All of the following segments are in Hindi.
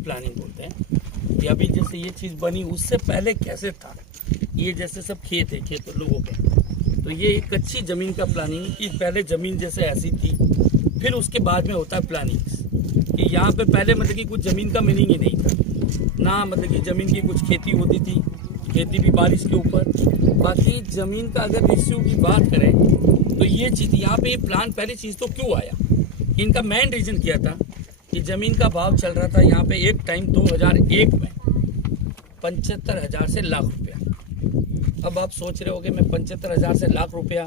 प्लानिंग बोलते हैं कि अभी जैसे ये चीज़ बनी उससे पहले कैसे था। ये जैसे सब खेत है, खेत लोगों के, तो ये एक कच्ची ज़मीन का प्लानिंग कि पहले ज़मीन जैसे ऐसी थी, फिर उसके बाद में होता है प्लानिंग कि यहाँ पे पहले मतलब कि कुछ ज़मीन का मीनिंग ही नहीं था ना, मतलब कि ज़मीन की कुछ खेती होती थी, खेती भी बारिश के ऊपर। बाकी ज़मीन का अगर इश्यू की बात करें तो ये चीज़ यहाँ पे ये प्लान पहली चीज़ तो क्यों आया, इनका मेन रीज़न क्या था कि ज़मीन का भाव चल रहा था यहाँ पे एक टाइम 2001 में 75,000 से लाख रुपया। अब आप सोच रहे हो कि मैं 75,000 से लाख रुपया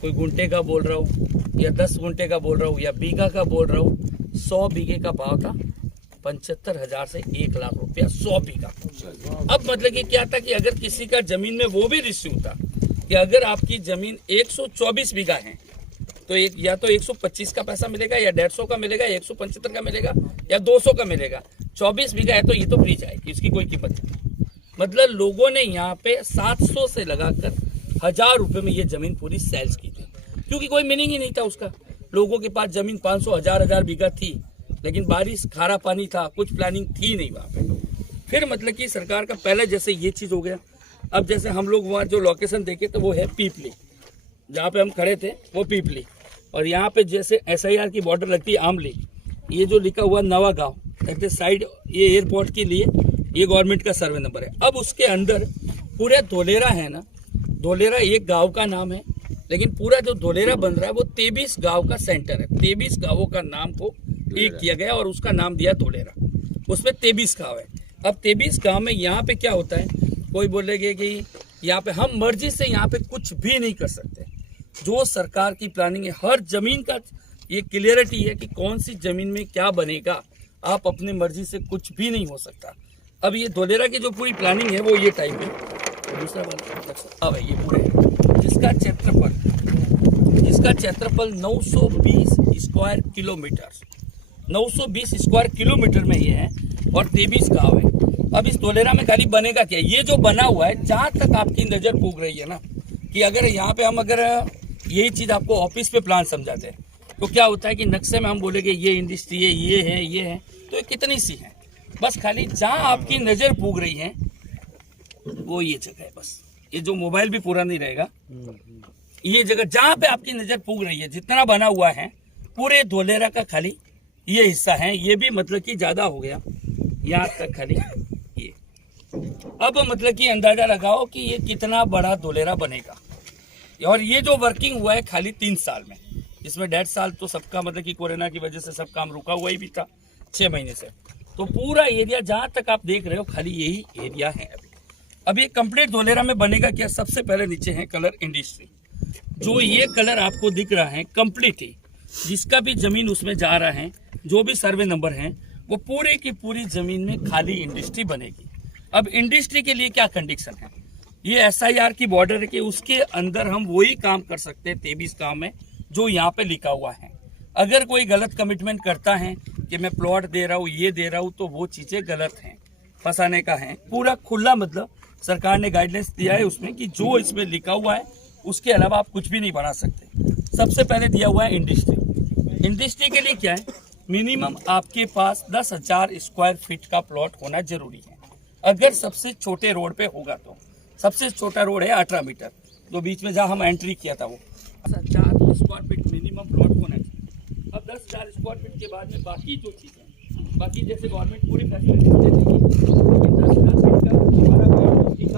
कोई गुंटे का बोल रहा हूँ या 10 गुंटे का बोल रहा हूँ या बीघा का बोल रहा हूँ। 100 बीघे का भाव था 75,000 से 1 लाख रुपया 100 बीघा। अब मतलब कि क्या था कि अगर किसी का जमीन में वो भी रिश्यू था कि अगर आपकी जमीन 124 बीघा है तो एक या तो 125 का पैसा मिलेगा या 150 का मिलेगा या 175 का मिलेगा या 200 का मिलेगा। 24 बीघा है तो ये तो फ्री जाएगी, इसकी कोई कीमत नहीं। मतलब लोगों ने यहाँ पे 700 से लगाकर 1000 रुपए में ये जमीन पूरी सेल्स की थी, क्योंकि कोई मीनिंग ही नहीं था उसका। लोगों के पास जमीन 500 1000 बीघा थी, लेकिन बारिश खारा पानी था, कुछ प्लानिंग थी नहीं वहाँ पे। फिर मतलब कि सरकार का पहले जैसे ये चीज़ हो गया। अब जैसे हम लोग वहाँ जो लोकेशन देखे तो वो है पीपली, जहाँ पे हम खड़े थे वो पीपली, और यहाँ पे जैसे SIR की बॉर्डर लगती है आमली, ये जो लिखा हुआ नवा गाँव कहते साइड, ये एयरपोर्ट के लिए ये गवर्नमेंट का सर्वे नंबर है। अब उसके अंदर पूरा धोलेरा है ना, धोलेरा एक गांव का नाम है, लेकिन पूरा जो धोलेरा बन रहा है वो 23 गांव का सेंटर है। 23 गांवों का नाम को एक किया गया और उसका नाम दिया धोलेरा। उसमें 23 गांव है। अब 23 गांव में यहाँ पे क्या होता है, कोई बोलेगे कि यहाँ पे हम मर्जी से यहाँ पे कुछ भी नहीं कर सकते। जो सरकार की प्लानिंग है, हर जमीन का ये क्लियरिटी है कि कौन सी जमीन में क्या बनेगा, आप अपनी मर्जी से कुछ भी नहीं हो सकता। अब ये धोलेरा की जो पूरी प्लानिंग है वो ये टाइप है। दूसरा वाला अब ये पूरे जिसका क्षेत्रफल 920 स्क्वायर किलोमीटर, 920 स्क्वायर किलोमीटर में ये है और 23 गांव है। अब इस धोलेरा में खाली बनेगा क्या, ये जो बना हुआ है, जहां तक आपकी नजर पूग रही है ना, कि अगर यहाँ पे हम अगर यही चीज आपको ऑफिस पे प्लान समझाते हैं तो क्या होता है कि नक्शे में हम बोलेंगे ये इंडस्ट्री है, ये है, तो ये कितनी सी है, बस खाली जहां आपकी नजर पूग रही है वो ये जगह है। बस ये जो मोबाइल भी पूरा नहीं रहेगा, ये जगह जहां पे आपकी नजर पूग रही है, जितना बना हुआ है पूरे धोलेरा का खाली ये हिस्सा है। ये भी मतलब कि ज्यादा हो गया, यहाँ तक खाली ये। अब मतलब कि अंदाजा लगाओ कि ये कितना बड़ा धोलेरा बनेगा। और ये जो वर्किंग हुआ है खाली 3 साल में, इसमें 1.5 साल तो सबका मतलब कि कोरोना की वजह से सब काम रुका हुआ ही भी था 6 महीने से। तो पूरा एरिया जहां तक आप देख रहे हो खाली यही एरिया है। अभी कंप्लीट धोलेरा में बनेगा क्या, सबसे पहले नीचे है कलर इंडस्ट्री। जो ये कलर आपको दिख रहा है कंप्लीट ही, जिसका भी जमीन उसमें जा रहा है, जो भी सर्वे नंबर है, वो पूरे की पूरी जमीन में खाली इंडस्ट्री बनेगी। अब इंडस्ट्री के लिए क्या कंडीशन है, ये SIR की बॉर्डर है कि उसके अंदर हम वही काम कर सकते हैं 23 गांव में जो यहाँ पे लिखा हुआ है। अगर कोई गलत कमिटमेंट करता है कि मैं प्लॉट दे रहा हूँ, ये दे रहा हूँ, तो वो चीजें गलत हैं, फंसाने का है। पूरा खुला मतलब सरकार ने गाइडलाइंस दिया है उसमें कि जो इसमें लिखा हुआ है उसके अलावा आप कुछ भी नहीं बना सकते। सबसे पहले दिया हुआ है इंडस्ट्री। इंडस्ट्री के लिए क्या है, मिनिमम आपके पास 10,000 स्क्वायर फीट का प्लॉट होना जरूरी है। अगर सबसे छोटे रोड पे होगा तो, सबसे छोटा रोड है 18 मीटर, तो बीच में जहाँ हम एंट्री किया था वो 10,000 स्क्वायर फीट मिनिमम प्लॉट होना चाहिए। अब 10,000 स्क्वायर फीट के बाद में बाकी जो चीज़ें, बाकी जैसे गवर्नमेंट पूरी फैसिलिटी देती है, लेकिन 10,000 फीट का हमारा गवर्नमेंट ठीक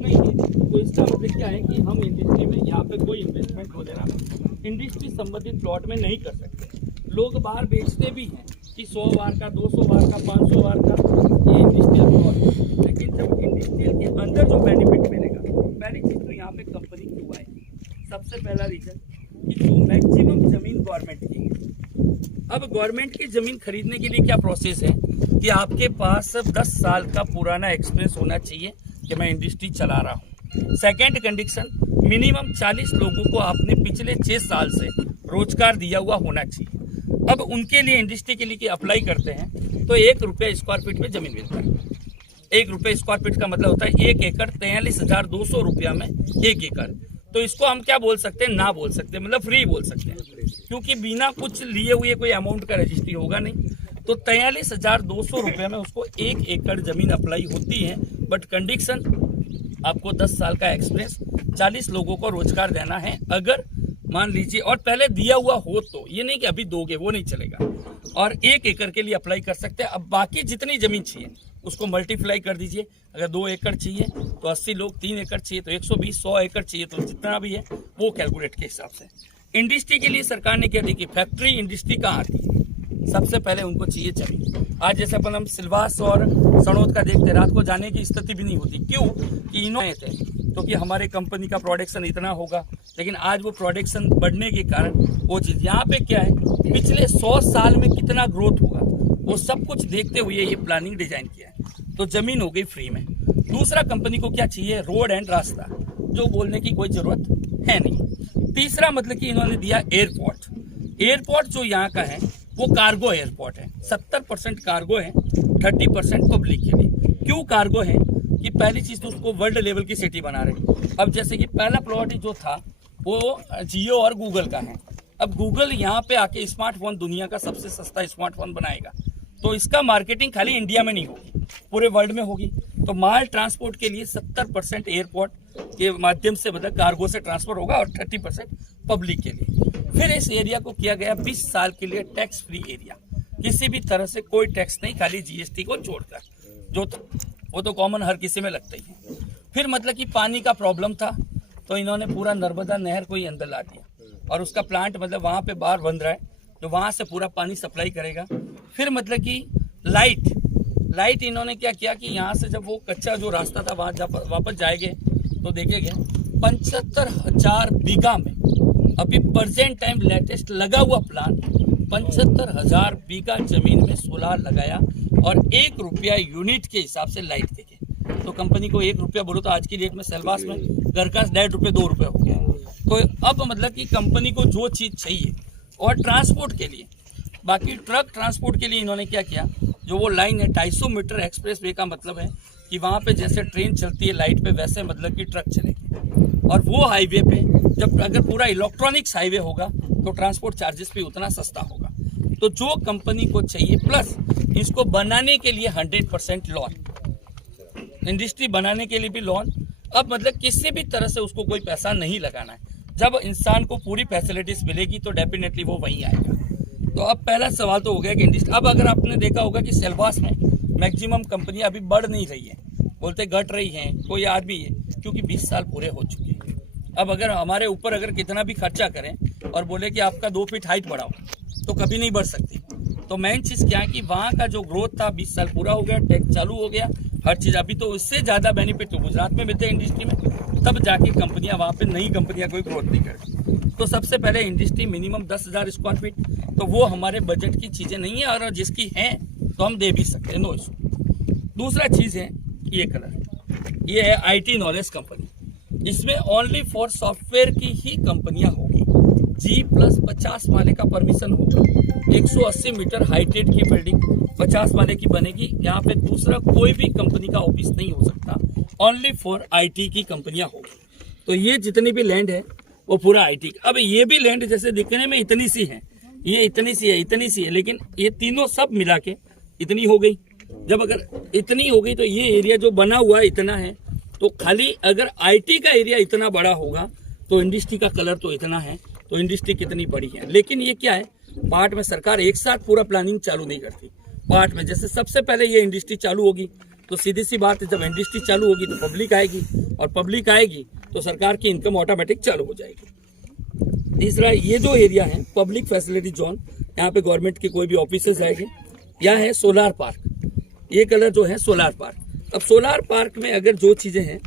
नहीं है। तो इसका मतलब क्या है कि हम इंडस्ट्री में यहाँ पे कोई इन्वेस्टमेंट वगैरह इंडस्ट्री संबंधित प्लॉट में नहीं कर सकते। लोग बाहर बेचते भी हैं कि 100 वार का, 200 वार का, 500 वार का ये इंडस्ट्रियल प्लॉट, लेकिन जब इंडस्ट्रियल के अंदर जो बेनिफिट मिलेगा, पहली चीज़ तो यहाँ पे कंपनी क्यों आएगी, सबसे पहला रीजन कि जो मैक्सिमम जमीन गवर्नमेंट की है। अब गवर्नमेंट की जमीन खरीदने के लिए क्या प्रोसेस है कि आपके पास 10 साल का पुराना एक्सपीरियंस होना चाहिए कि मैं इंडस्ट्री चला रहा हूँ। सेकेंड कंडीशन, मिनिमम 40 लोगों को आपने पिछले 6 साल से रोजगार दिया हुआ होना चाहिए। अब उनके लिए इंडस्ट्री के लिए अप्लाई करते हैं तो 1 रुपया स्क्वायर फीट में जमीन मिलता है। 1 रुपये स्क्वायर फीट का मतलब होता है 1 एकड़ 43,200 रुपया में 1 एकड़। तो इसको हम क्या बोल सकते हैं, ना बोल सकते, मतलब फ्री बोल सकते हैं, क्योंकि बिना कुछ लिए हुए कोई अमाउंट का रजिस्ट्री होगा नहीं। तो 43,200 रुपये में उसको 1 एकड़ जमीन अप्लाई होती है। बट कंडीशन आपको 10 साल का एक्सपीरियंस, 40 लोगों को रोजगार देना है। अगर मान लीजिए और पहले दिया हुआ हो तो, ये नहीं कि अभी दोगे, वो नहीं चलेगा। और 1 एकड़ के लिए अप्लाई कर सकते हैं। अब बाकी जितनी जमीन चाहिए उसको मल्टीप्लाई कर दीजिए। अगर 2 एकड़ चाहिए तो 80 लोग, 3 एकड़ चाहिए तो 120, 100 एकड़ चाहिए तो जितना भी है वो कैलकुलेट के हिसाब से। इंडस्ट्री के लिए सरकार ने क्या दी कि फैक्ट्री इंडस्ट्री कहाँ आती है, सबसे पहले उनको चाहिए जमीन। आज जैसे अपन हम सिलवास और सनौद का देखते, रात को जाने की स्थिति भी नहीं होती। क्यों कि इन्होंने थे तो कि हमारे कंपनी का प्रोडक्शन इतना होगा, लेकिन आज वो प्रोडक्शन बढ़ने के कारण वो चीज़ यहाँ पे क्या है, पिछले 100 साल में कितना ग्रोथ होगा वो सब कुछ देखते हुए ये प्लानिंग डिजाइन किया है। तो जमीन हो गई फ्री में। दूसरा, कंपनी को क्या चाहिए, रोड एंड रास्ता, जो बोलने की कोई जरूरत है नहीं। तीसरा मतलब कि इन्होंने दिया एयरपोर्ट। एयरपोर्ट जो यहाँ का है वो कार्गो एयरपोर्ट है। 70% कार्गो है, 30% पब्लिक के लिए। क्यों कार्गो है कि पहली चीज तो उसको वर्ल्ड लेवल की सिटी बना रहे। अब जैसे कि पहला प्लॉट जो था वो जियो और गूगल का है। अब गूगल यहाँ पे आके स्मार्टफोन, दुनिया का सबसे सस्ता स्मार्टफोन बनाएगा, तो इसका मार्केटिंग खाली इंडिया में नहीं होगी, पूरे वर्ल्ड में होगी। तो माल ट्रांसपोर्ट के लिए 70% एयरपोर्ट के माध्यम से मतलब कार्गो से ट्रांसफर होगा और 30% पब्लिक के लिए। फिर इस एरिया को किया गया 20 साल के लिए टैक्स फ्री एरिया, किसी भी तरह से कोई टैक्स नहीं, खाली जीएसटी को छोड़कर, जो वो तो कॉमन हर किसी में लगता ही है। फिर मतलब कि पानी का प्रॉब्लम था तो इन्होंने पूरा नर्मदा नहर को ही अंदर ला दिया और उसका प्लांट मतलब वहाँ पे बाहर बन रहा है, तो वहाँ से पूरा पानी सप्लाई करेगा। फिर मतलब कि लाइट इन्होंने क्या किया कि यहाँ से जब वो कच्चा जो रास्ता था वहाँ जब वापस जाएंगे तो देखेंगे 75,000 बीघा में अभी प्रेजेंट टाइम लेटेस्ट लगा हुआ प्लान, 75,000 बीघा जमीन में सोलार लगाया और 1 रुपया यूनिट के हिसाब से लाइट देके। तो कंपनी को 1 रुपया बोलो तो आज की डेट में सेलवास में घर का 1.5 रुपये 2 रुपये हो गया। तो अब मतलब कि कंपनी को जो चीज़ चाहिए, और ट्रांसपोर्ट के लिए, बाकी ट्रक ट्रांसपोर्ट के लिए इन्होंने क्या किया, जो वो लाइन है 250 मीटर एक्सप्रेस वे का मतलब है कि वहाँ पे जैसे ट्रेन चलती है लाइट पे, वैसे मतलब कि ट्रक चलेगी। और वो हाईवे पे जब अगर पूरा इलेक्ट्रॉनिक्स हाईवे होगा तो ट्रांसपोर्ट चार्जेस भी उतना सस्ता होगा। तो जो कंपनी को चाहिए, प्लस इसको बनाने के लिए 100% लोन, इंडस्ट्री बनाने के लिए भी लोन। अब मतलब किसी भी तरह से उसको कोई पैसा नहीं लगाना है। जब इंसान को पूरी फैसिलिटीज मिलेगी तो डेफिनेटली वो वहीं आएगा। तो अब पहला सवाल तो हो गया कि इंडस्ट्री। अब अगर आपने देखा होगा कि सेलवास में मैक्सिमम कंपनियां अभी बढ़ नहीं रही है, बोलते घट रही हैं, कोई आदमी है, क्योंकि 20 साल पूरे हो चुके हैं। अब अगर हमारे ऊपर अगर कितना भी खर्चा करें और बोले कि आपका 2 फीट हाइट बढ़ाओ तो कभी नहीं बढ़ सकती। तो मेन चीज़ क्या है कि वहाँ का जो ग्रोथ था 20 साल पूरा हो गया, टैक्स चालू हो गया, हर चीज़। अभी तो उससे ज़्यादा बेनिफिट तो गुजरात में मिलते हैं इंडस्ट्री में, तब जाके कंपनियां वहाँ पे नई कंपनियां कोई ग्रोथ नहीं करती। तो सबसे पहले इंडस्ट्री मिनिमम 10,000 स्क्वायर फीट, तो वो हमारे बजट की चीज़ें नहीं है, और जिसकी हैं तो हम दे भी सकते हैं, नो इशू। दूसरा चीज़ है ये कलर, ये है IT नॉलेज कंपनी। इसमें ओनली फॉर सॉफ्टवेयर की ही कंपनियां होगी। G+50 माले का परमिशन होगा, 180 मीटर हाइटेड की बिल्डिंग 50 माले की बनेगी। यहाँ पे दूसरा कोई भी कंपनी का ऑफिस नहीं हो सकता, ओनली फॉर IT की कंपनियां होगी। तो ये जितनी भी लैंड है वो पूरा IT। अब ये भी लैंड जैसे दिखने में इतनी सी है, ये इतनी सी है, इतनी सी है, लेकिन ये तीनों सब मिला के इतनी हो गई। जब अगर इतनी हो गई तो ये एरिया जो बना हुआ है इतना है, तो खाली अगर IT का एरिया इतना बड़ा होगा तो इंडस्ट्री का कलर तो इतना है, तो इंडस्ट्री कितनी बड़ी है। लेकिन ये क्या है, पार्ट में सरकार एक साथ पूरा प्लानिंग चालू नहीं करती। पार्ट में जैसे सबसे पहले ये इंडस्ट्री चालू होगी तो सीधी सी बात है, जब इंडस्ट्री चालू होगी तो पब्लिक आएगी, और पब्लिक आएगी तो सरकार की इनकम ऑटोमेटिक चालू हो जाएगी। तीसरा, ये जो एरिया है पब्लिक फैसिलिटी जोन, यहाँ पे गवर्नमेंट के कोई भी ऑफिसेज आएंगे। यहाँ है सोलार पार्क, ये कलर जो है सोलार पार्क। अब सोलार पार्क में अगर जो चीजें हैं,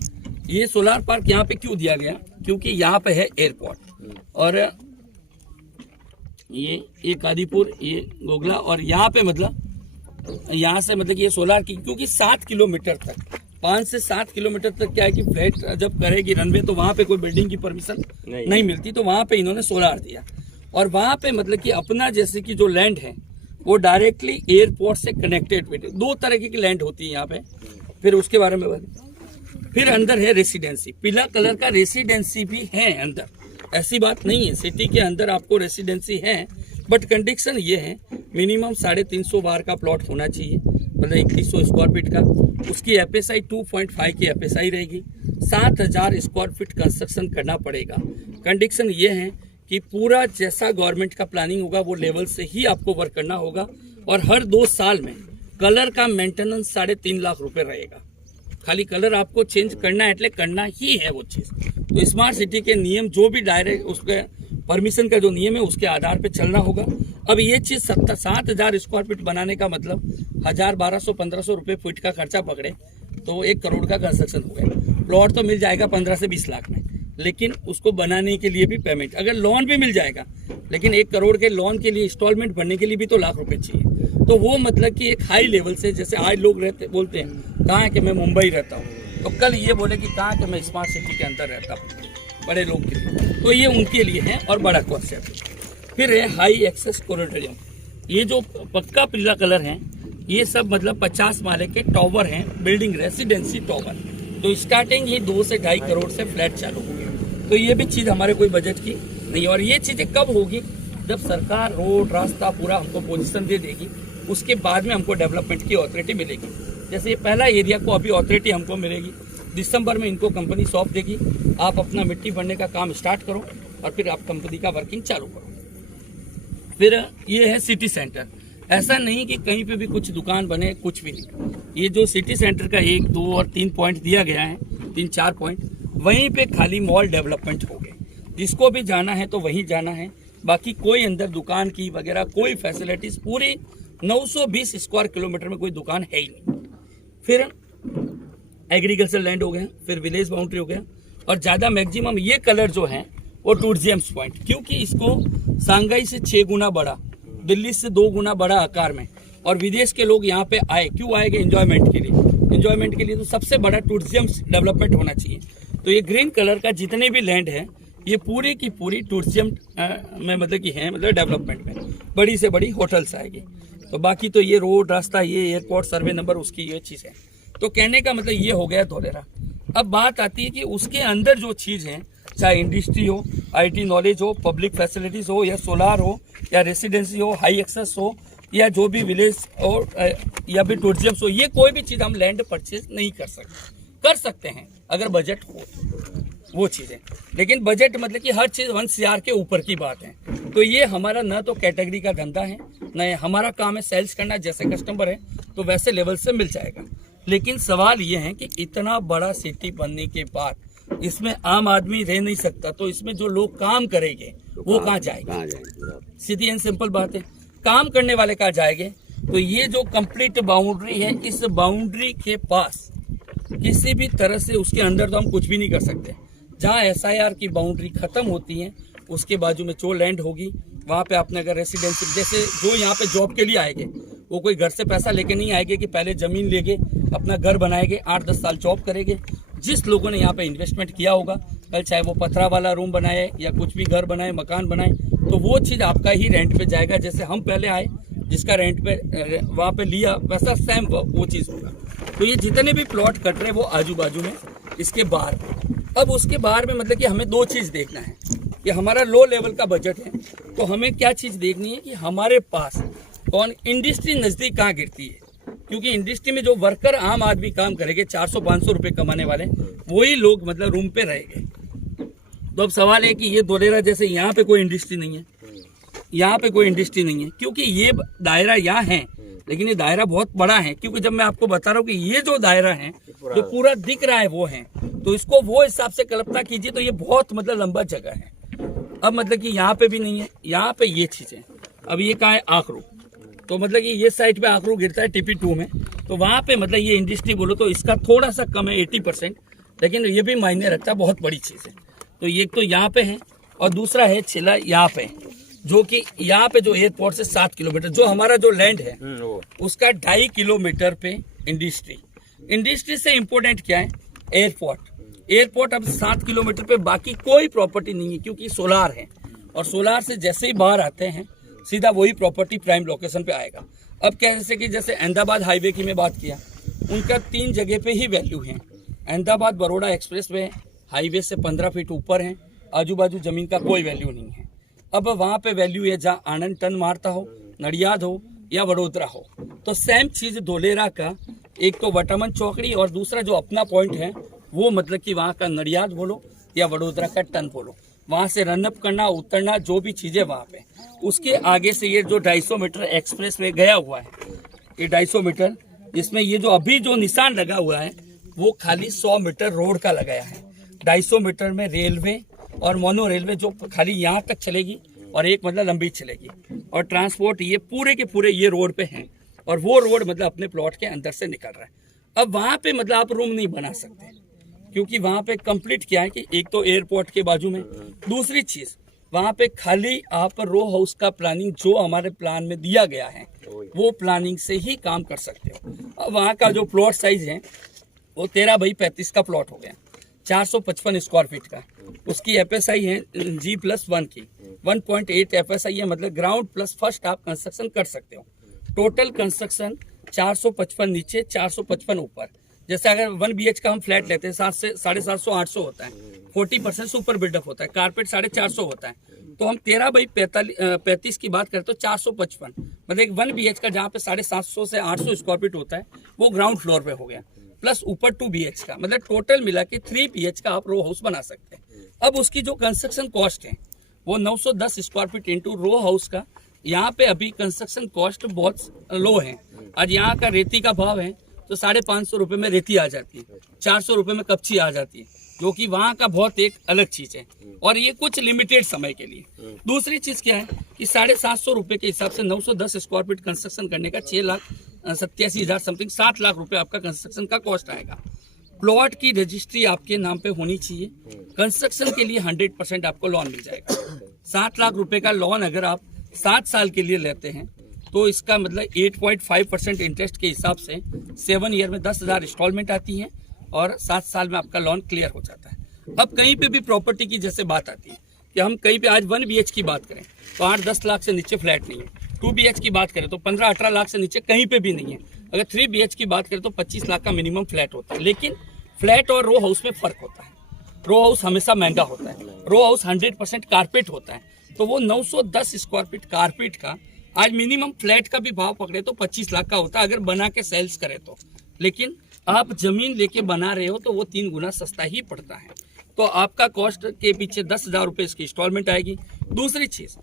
ये सोलार पार्क यहाँ पे क्यों दिया गया, क्योंकि यहाँ पे है एयरपोर्ट, और ये कादीपुर, ये गोगला, और यहाँ पे मतलब यहाँ से मतलब ये सोलार की, क्योंकि 7 किलोमीटर तक, 5 से 7 किलोमीटर तक क्या है कि फ्लाइट जब करेगी रनवे तो वहाँ पे कोई बिल्डिंग की परमिशन नहीं मिलती, तो वहाँ पे इन्होंने सोलार दिया। और वहाँ पे मतलब कि अपना जैसे कि जो लैंड है वो डायरेक्टली एयरपोर्ट से कनेक्टेड, 2 तरह की लैंड होती है यहाँ पे। फिर उसके बारे में फिर अंदर है रेसिडेंसी, पीला कलर का रेसिडेंसी भी है अंदर, ऐसी बात नहीं है, सिटी के अंदर आपको रेसिडेंसी है, बट कंडीशन ये है मिनिमम 350 बार का प्लॉट होना चाहिए, मतलब 2100 स्क्वायर फीट का। उसकी एफएसआई 2.5 की एफएसआई रहेगी। 7000 स्क्वायर फीट कंस्ट्रक्शन करना पड़ेगा। कंडीशन ये है कि पूरा जैसा गवर्नमेंट का प्लानिंग होगा वो लेवल से ही आपको वर्क करना होगा। और हर 2 साल में कलर का मेंटेनेंस 3.5 लाख रुपए रहेगा। खाली कलर आपको चेंज करना है, એટલે करना ही है वो चीज़। तो स्मार्ट सिटी के नियम जो भी डायरेक्ट उसके परमिशन का जो नियम है उसके आधार पे चलना होगा। अब ये चीज़ 7000 स्क्वायर फीट बनाने का मतलब 1000, 1200, 1500 रुपये फीट का खर्चा पकड़े तो 1 करोड़ का कंस्ट्रक्शन हो गया। प्लॉट तो मिल जाएगा 15 से 20 लाख में, लेकिन उसको बनाने के लिए भी पेमेंट, अगर लोन भी मिल जाएगा, लेकिन 1 करोड़ के लोन के लिए इंस्टॉलमेंट भरने के लिए भी तो लाख रुपए चाहिए। तो वो मतलब कि एक हाई लेवल से, जैसे आज लोग बोलते हैं कहाँ है कि मैं मुंबई रहता हूँ, तो कल ये बोले कि कहाँ है कि मैं स्मार्ट सिटी के अंदर रहता हूँ, बड़े लोग के लिए, तो ये उनके लिए है और बड़ा कॉन्सेप्ट। फिर है हाई एक्सेस कॉरिडोरियम। ये जो पक्का पीला कलर है ये सब मतलब 50 माले के टावर हैं, बिल्डिंग रेसिडेंसी टावर। तो स्टार्टिंग ही 2 से 2.5 करोड़ से फ्लैट चालू हो गया। तो ये भी चीज़ हमारे कोई बजट की नहीं। और ये चीज़ें कब होगी, जब सरकार रोड रास्ता पूरा हमको पोजीशन दे देगी, उसके बाद में हमको डेवलपमेंट की अथॉरिटी मिलेगी। जैसे ये पहला एरिया को अभी अथॉरिटी हमको मिलेगी, दिसंबर में इनको कंपनी सौंप देगी, आप अपना मिट्टी भरने का काम स्टार्ट करो और फिर आप कंपनी का वर्किंग चालू करो। फिर ये है सिटी सेंटर। ऐसा नहीं कि कहीं पे भी कुछ दुकान बने, कुछ भी नहीं। ये जो सिटी सेंटर का 1, 2 और 3 पॉइंट दिया गया है, 3-4 पॉइंट, वहीं पे खाली मॉल डेवलपमेंट हो गए। जिसको भी जाना है तो वहीं जाना है, बाकी कोई अंदर दुकान की वगैरह कोई फैसिलिटीज पूरी 920 स्क्वायर किलोमीटर में कोई दुकान है ही नहीं। फिर एग्रीकल्चर लैंड हो गया, फिर विलेज बाउंड्री हो गया, और ज़्यादा मैक्सिमम ये कलर जो है वो टूरिज्म पॉइंट, क्योंकि इसको सांघाई से 6 गुना बड़ा, दिल्ली से 2 गुना बड़ा आकार में, और विदेश के लोग यहाँ पे आए, क्यों आएंगे, एंजॉयमेंट के लिए। एंजॉयमेंट के लिए तो सबसे बड़ा टूरिज्म डेवलपमेंट होना चाहिए। तो ये ग्रीन कलर का जितने भी लैंड है ये पूरी की पूरी टूरिज्म में मतलब कि है, मतलब डेवलपमेंट में बड़ी से बड़ी होटल्स आएगी। तो बाकी तो ये रोड रास्ता, ये एयरपोर्ट, सर्वे नंबर, उसकी ये चीज़ है। तो कहने का मतलब ये हो गया धोलेरा। अब बात आती है कि उसके अंदर जो चीज़ है, चाहे इंडस्ट्री हो, IT नॉलेज हो, पब्लिक फैसिलिटीज़ हो, या सोलार हो, या रेसिडेंसी हो, हाई एक्सेस हो, या जो भी विलेज हो, या भी टूरिज्म हो, ये कोई भी चीज़ हम लैंड परचेज नहीं कर सकते हैं अगर बजट हो वो चीज़ें। लेकिन बजट मतलब कि हर चीज़ 1 CR के ऊपर की बात है। तो ये हमारा न तो कैटेगरी का धंधा है, न हमारा काम है सेल्स करना। जैसे कस्टमर है तो वैसे लेवल से मिल जाएगा। लेकिन सवाल ये है कि इतना बड़ा सिटी बनने के बाद इसमें आम आदमी रह नहीं सकता, तो इसमें जो लोग काम करेंगे वो कहाँ जाएंगे? सीधी एंड सिंपल बात है, काम करने वाले कहाँ जाएंगे? तो ये जो कंप्लीट बाउंड्री है, इस बाउंड्री के पास किसी भी तरह से उसके अंदर तो हम कुछ भी नहीं कर सकते। जहाँ SIR की बाउंड्री खत्म होती है उसके बाजू में जो लैंड होगी, वहाँ पे आपने अगर रेसिडेंसी, जैसे जो यहाँ पे जॉब के लिए आएंगे वो कोई घर से पैसा लेके नहीं आएंगे कि पहले जमीन लेके अपना घर बनाएंगे, 8-10 साल जॉब करेंगे। जिस लोगों ने यहाँ पे इन्वेस्टमेंट किया होगा, कल चाहे वो पथरा वाला रूम बनाए या कुछ भी घर बनाए, मकान बनाए, तो वो चीज़ आपका ही रेंट पे जाएगा। जैसे हम पहले आए, जिसका रेंट पे वहाँ पे लिया, वैसा सेम वो चीज़ होगा। तो ये जितने भी प्लॉट कट रहे वो आजू बाजू में, इसके बाहर। अब उसके बाहर में मतलब कि हमें 2 चीज़ देखना है कि हमारा लो लेवल का बजट है, तो हमें क्या चीज़ देखनी है कि हमारे पास कौन इंडस्ट्री नज़दीक कहाँ गिरती है। क्योंकि इंडस्ट्री में जो वर्कर आम आदमी काम करेंगे, 400-500 रुपये कमाने वाले, वही लोग मतलब रूम पे रहेंगे। तो अब सवाल है कि ये धोलेरा जैसे यहाँ पे कोई इंडस्ट्री नहीं है, यहाँ पे कोई इंडस्ट्री नहीं है, क्योंकि ये दायरा यहाँ है, लेकिन ये दायरा बहुत बड़ा है। क्योंकि जब मैं आपको बता रहा हूँ कि ये जो दायरा है जो पूरा दिख रहा है वो है, तो इसको वो हिसाब से कल्पना कीजिए, तो ये बहुत मतलब लंबा जगह है। अब मतलब कि यहाँ पे भी नहीं है, यहाँ पे ये चीज़ें। अब ये कहाँ है? आखरू। तो मतलब कि ये साइड पे आखरू गिरता है TP2 में, तो वहाँ पे मतलब ये इंडस्ट्री बोलो तो इसका थोड़ा सा कम है, 80%, लेकिन ये भी मायने रखता है, बहुत बड़ी चीज़ है। तो ये तो यहाँ पे है, और दूसरा है छिला यहाँ पे, जो कि यहाँ पे जो एयरपोर्ट से 7 किलोमीटर, जो हमारा जो लैंड है उसका 2.5 किलोमीटर पे इंडस्ट्री से इम्पोर्टेंट क्या है? एयरपोर्ट अब 7 किलोमीटर पे, बाकी कोई प्रॉपर्टी नहीं है, क्योंकि सोलार है, और सोलार से जैसे ही बाहर आते हैं सीधा वही प्रॉपर्टी प्राइम लोकेशन पे आएगा। अब कैसे कि जैसे अहमदाबाद हाईवे की मैं बात किया, उनका 3 जगह पे ही वैल्यू है। Ahmedabad Baroda express way highway से 15 फीट ऊपर है, आजू बाजू जमीन का कोई वैल्यू नहीं है। अब वहां पे वैल्यू है जहाँ आनंद टन मारता हो, नडियाद हो या वडोदरा हो। तो सेम चीज धोलेरा का एक तो वटामन चौकड़ी और दूसरा जो अपना पॉइंट है वो मतलब कि वहाँ का नडियाद बोलो या वडोदरा का टन बोलो, वहां से रनअप करना, उतरना, जो भी चीजें वहां पे। उसके आगे से ये जो 250 मीटर एक्सप्रेस वे गया हुआ है, ये 250 मीटर, इसमें ये जो अभी जो निशान लगा हुआ है वो खाली 100 मीटर रोड का लगाया है। 250 मीटर में रेलवे और मोनो रेलवे जो खाली यहाँ तक चलेगी और एक मतलब लंबी चलेगी, और ट्रांसपोर्ट ये पूरे के पूरे ये रोड पे हैं, और वो रोड मतलब अपने प्लॉट के अंदर से निकल रहा है। अब वहां पे मतलब आप रूम नहीं बना सकते, क्योंकि वहां पे कंप्लीट क्या है कि एक तो एयरपोर्ट के बाजू में, दूसरी चीज वहां पे खाली आप रो हाउस का प्लानिंग जो हमारे प्लान में दिया गया है वो प्लानिंग से ही काम कर सकते हो। अब वहां का जो प्लॉट साइज है वो 13x35 का प्लॉट हो गया, 455 स्क्वायर फीट का। उसकी एफएसआई है G+1 की 1.8 एफएसआई है, मतलब ग्राउंड प्लस फर्स्ट आप कंस्ट्रक्शन कर सकते हो। टोटल कंस्ट्रक्शन 455 नीचे, 455 ऊपर। जैसे अगर 1 BH का हम फ्लैट लेते हैं 7 से 750 800 होता है, 40% सुपर बिल्डअप होता है, कारपेट 450 होता है। तो हम 13x35 की बात करें तो 455 मतलब एक 1 BH का जहाँ पे 750 से 800 स्क्वायर फीट होता है वो ग्राउंड फ्लोर पे हो गया, प्लस ऊपर 2 BH का, मतलब टोटल मिला के 3 BH का आप रो हाउस बना सकते हैं। अब उसकी जो कंस्ट्रक्शन कॉस्ट है वो 910 square feet into row house का। यहाँ पे अभी कंस्ट्रक्शन कॉस्ट बहुत लो है। आज यहाँ का रेती का भाव है तो 550 रुपए में रेती आ जाती है, 400 रुपए में कच्ची आ जाती है, जो कि वहाँ का बहुत एक अलग चीज है, और ये कुछ लिमिटेड समय के लिए। दूसरी चीज क्या है कि 750 रुपए के हिसाब से 910 स्क्वायर फीट कंस्ट्रक्शन करने का 6,87,000 समथिंग 7 लाख रुपए आपका कंस्ट्रक्शन का कॉस्ट आएगा। प्लॉट की रजिस्ट्री आपके नाम पे होनी चाहिए। कंस्ट्रक्शन के लिए 100% आपको लोन मिल जाएगा। 7 लाख रुपए का लोन अगर आप 7 साल के लिए लेते हैं तो इसका मतलब 8.5% इंटरेस्ट के हिसाब से 7 ईयर में 10,000 इंस्टॉलमेंट आती है और 7 साल में आपका लोन क्लियर हो जाता है। अब कहीं पे भी प्रॉपर्टी की जैसे बात आती है कि हम कहीं पे आज 1 BH की बात करें तो 8-10 लाख से नीचे फ्लैट नहीं है, 2 BH की बात करें तो 15-18 लाख से नीचे कहीं पे भी नहीं है, अगर 3 BH की बात करें तो 25 लाख का मिनिमम फ्लैट होता है। लेकिन फ्लैट और रो हाउस में फर्क होता है। रो हाउस हमेशा महंगा होता है, रो हाउस 100% कारपेट होता है, तो वो 910 स्क्वायर फीट कारपेट का आज मिनिमम फ्लैट का भी भाव पकड़े तो 25 लाख का होता है अगर बना के सेल्स करे तो। लेकिन आप जमीन लेके बना रहे हो तो वो 3 गुना सस्ता ही पड़ता है। तो आपका कॉस्ट के पीछे 10,000 रुपए इसकी इंस्टॉलमेंट आएगी। दूसरी चीज,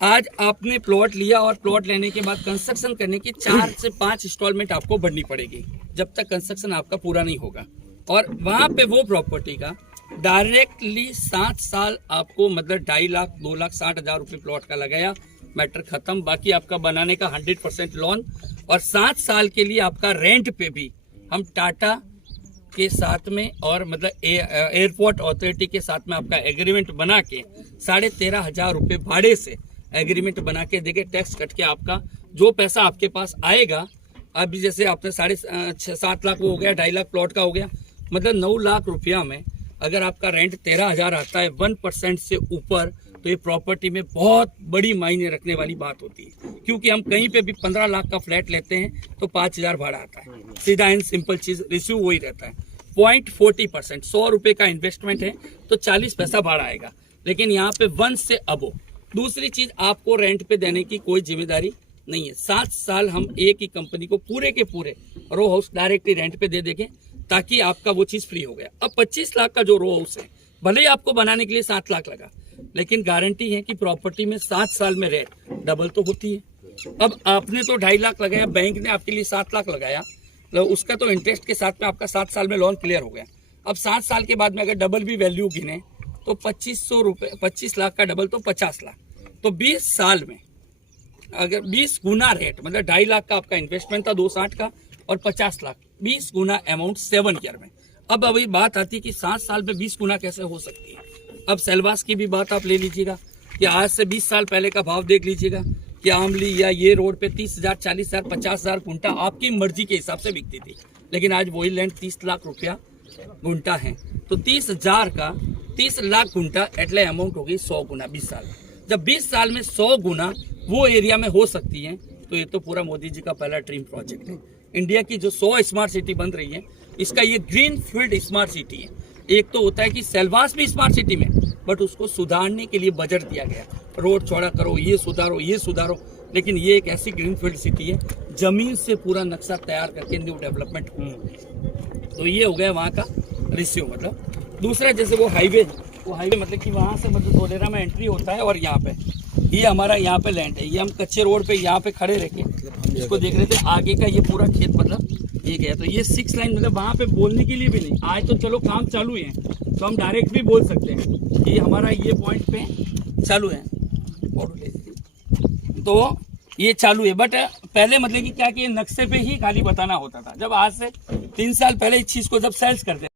आज आपने प्लॉट लिया और प्लॉट लेने के बाद कंस्ट्रक्शन करने की 4 से 5 इंस्टॉलमेंट आपको भरनी पड़ेगी जब तक कंस्ट्रक्शन आपका पूरा नहीं होगा। और वहां पे वो प्रॉपर्टी का डायरेक्टली 7 साल आपको मतलब 2.5 लाख 2,60,000 रुपए प्लॉट का लगाया, मैटर खत्म। बाकी आपका बनाने का 100% लोन, और 7 साल के लिए आपका रेंट पे भी हम टाटा के साथ में और मतलब एयरपोर्ट अथॉरिटी के साथ में आपका एग्रीमेंट बना के 13,500 रुपए भाड़े से एग्रीमेंट बना के देंगे। टैक्स कट के आपका जो पैसा आपके पास आएगा, अभी जैसे आपने 7.5 लाख वो हो गया, 2.5 लाख प्लॉट का हो गया, मतलब 9 लाख रुपया में अगर आपका रेंट 13,000 आता है 1% से ऊपर, तो ये प्रॉपर्टी में बहुत बड़ी मायने रखने वाली बात होती है। क्योंकि हम कहीं पे भी 15 लाख का फ्लैट लेते हैं तो 5,000 भाड़ा आता है, सीधा एंड सिंपल चीज, रिसीव वही रहता है। 0.40% 100 रुपए का इन्वेस्टमेंट है तो 40 पैसा भाड़ा आएगा, लेकिन यहाँ पे 1 से अबो। दूसरी चीज, आपको रेंट पे देने की कोई जिम्मेदारी नहीं है। 7 साल हम एक ही कंपनी को पूरे के पूरे रो हाउस डायरेक्टली रेंट पे दे देंगे ताकि आपका वो चीज फ्री हो गया। अब 25 लाख का जो रो हाउस है, भले ही आपको बनाने के लिए 7 लाख लगा, लेकिन गारंटी है कि प्रॉपर्टी में 7 साल में रेट डबल तो होती है। अब आपने तो 2.5 लाख लगाया, बैंक ने आपके लिए 7 लाख लगाया, तो उसका तो इंटरेस्ट के साथ में आपका 7 साल में लोन क्लियर हो गया। अब 7 साल के बाद में अगर डबल भी वैल्यू गिने तो 2500 रुपए, 25 लाख का डबल तो 50 लाख, तो 20 साल में अगर 20 गुना रेट, मतलब 2.5 लाख का आपका इन्वेस्टमेंट था 260 का और 50 लाख, 20 गुना अमाउंट 7 ईयर में। अब अभी बात आती है कि 7 साल में 20 गुना कैसे हो सकती है। अब सेलवास की भी बात आप ले लीजिएगा कि आज से 20 साल पहले का भाव देख लीजिएगा कि आमली या ये रोड पे 30,000, 40,000, 50,000 गुंटा आपकी मर्जी के हिसाब से बिकती थी, लेकिन आज वही लैंड 30 लाख रुपया गुंटा है। तो 30,000 का 30 लाख गुंटा एटले अमाउंट हो गई 100 गुना 20 साल। जब 20 साल में 100 गुना वो एरिया में हो सकती है तो ये तो पूरा मोदी जी का पहला ड्रीम प्रोजेक्ट है। इंडिया की जो 100 स्मार्ट सिटी बन रही है, इसका ये ग्रीन फील्ड स्मार्ट सिटी है। एक तो होता है कि सेलवास भी स्मार्ट सिटी में, बट उसको सुधारने के लिए बजट दिया गया, रोड चौड़ा करो, ये सुधारो, लेकिन ये एक ऐसी ग्रीनफील्ड सिटी है, जमीन से पूरा नक्शा तैयार करके न्यू डेवलपमेंट हो। तो ये हो गया वहाँ का रेशियो। मतलब दूसरा, जैसे वो हाईवे मतलब कि वहाँ से मतलब धोलेरा में एंट्री होता है, और यहाँ पे ये हमारा यहाँ पे लैंड है, ये हम कच्चे रोड पे यहाँ पे खड़े रह के इसको देख रहे थे, आगे का ये पूरा खेत मतलब ये गया। तो ये 6 लाइन मतलब वहाँ पे बोलने के लिए भी नहीं, आज तो चलो काम चालू है तो हम डायरेक्ट भी बोल सकते हैं कि हमारा ये पॉइंट पे चालू है, तो ये चालू है। बट पहले मतलब कि क्या कि नक्शे पे ही खाली बताना होता था, जब आज से 3 साल पहले इस चीज को जब सेल्स करते